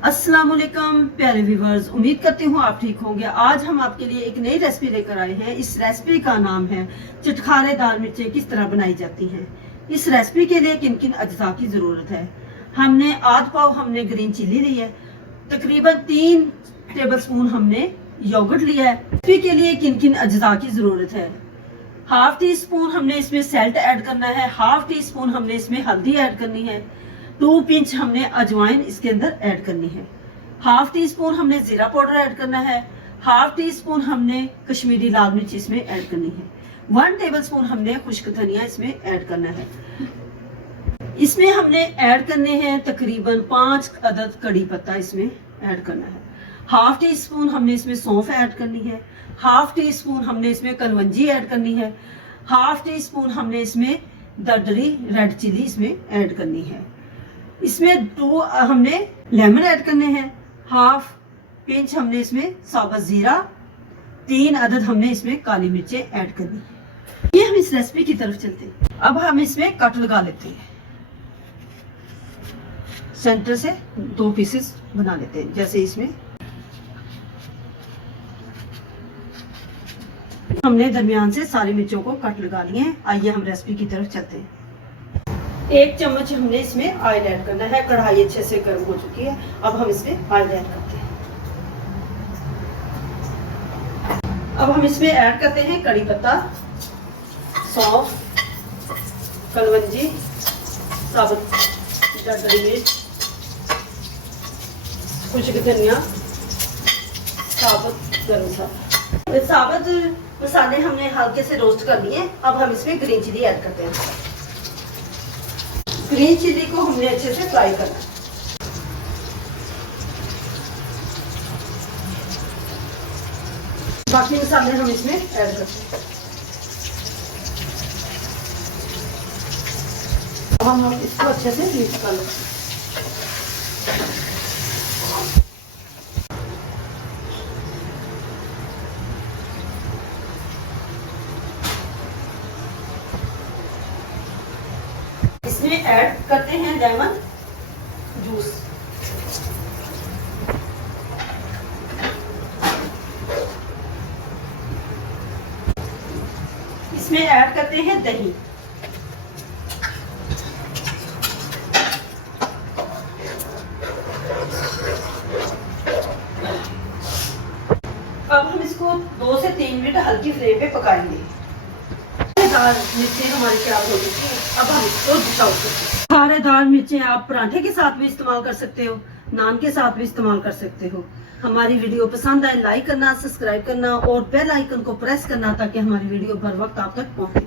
अस्सलाम वालेकुम प्यारे व्यूवर्स, उम्मीद करती हूँ आप ठीक होंगे। आज हम आपके लिए एक नई रेसिपी लेकर आए हैं। इस रेसिपी का नाम है चटखारेदार मिर्चें किस तरह बनाई जाती हैं। इस रेसिपी के लिए किन किन अज्जा की ज़रूरत है। हमने आध पाव हमने ग्रीन चिली ली है, तकरीबन 3 टेबलस्पून हमने योगर्ट लिया है। रेसिपी के लिए किन किन अज्जा की ज़रूरत है। हाफ टी स्पून हमने इसमें सॉल्ट ऐड करना है, हाफ टी स्पून हमने इसमें हल्दी ऐड करनी है, 2 पिंच हमने अजवाइन इसके अंदर ऐड करनी है, हाफ टी स्पून हमने जीरा पाउडर ऐड करना है, हाफ टी स्पून हमने कश्मीरी लाल मिर्च इसमें ऐड करनी है, 1 टेबलस्पून हमने खुश्क धनिया इसमें ऐड करना है। इसमें हमने ऐड करने हैं तकरीबन 5 अदद कड़ी पत्ता इसमें ऐड करना है, हाफ टी स्पून हमने इसमें सौंफ ऐड करनी है, हाफ टी स्पून हमने इसमें कलवंजी ऐड करनी है, हाफ टी स्पून हमने इसमें दरदरी रेड चिली इसमें ऐड करनी है। इसमें 2 हमने लेमन ऐड करने हैं, हाफ पिंच हमने इसमें साबुत जीरा, 3 अदद हमने इसमें काली मिर्चें ऐड करनी है। ये हम इस रेसिपी की तरफ चलते हैं। अब हम इसमें कट लगा लेते हैं, सेंटर से 2 पीसेस बना लेते हैं। जैसे इसमें हमने दरमियान से सारी मिर्चों को कट लगा लिए हैं। आइए हम रेसिपी की तरफ चलते हैं। 1 चम्मच हमने इसमें ऑयल ऐड करना है। कढ़ाई अच्छे से गर्म हो चुकी है, अब हम इसमें ऑयल ऐड करते हैं। अब हम इसमें ऐड करते हैं कड़ी पत्ता, सौंफ, कलवंजी, साबुत दरदरी मिर्च, खुश्क धनिया, साबुत गरम मसाला। साबुत मसाले हमने हल्के से रोस्ट कर लिए। अब हम इसमें ग्रीन चिली ऐड करते हैं। ग्रीन चिली को हमने अच्छे से फ्राई करना है। बाकी मसाले हम इसमें ऐड करते हैं। अब हम इसको अच्छे से मिक्स कर लेते हैं। इसमें ऐड करते हैं लेमन जूस। इसमें ऐड करते हैं दही। अब हम इसको 2 से 3 मिनट हल्की फ्लेम पे पकाएंगे। दाल मिर्चें हमारी तैयार हो चुकी है। अब हम इसको डिश आउट करते हैं। खारेदार मिर्चें आप पराठे के साथ भी इस्तेमाल कर सकते हो, नान के साथ भी इस्तेमाल कर सकते हो। हमारी वीडियो पसंद आए लाइक करना, सब्सक्राइब करना और बेल आइकन को प्रेस करना ताकि हमारी वीडियो बर वक्त आप तक पहुंचे।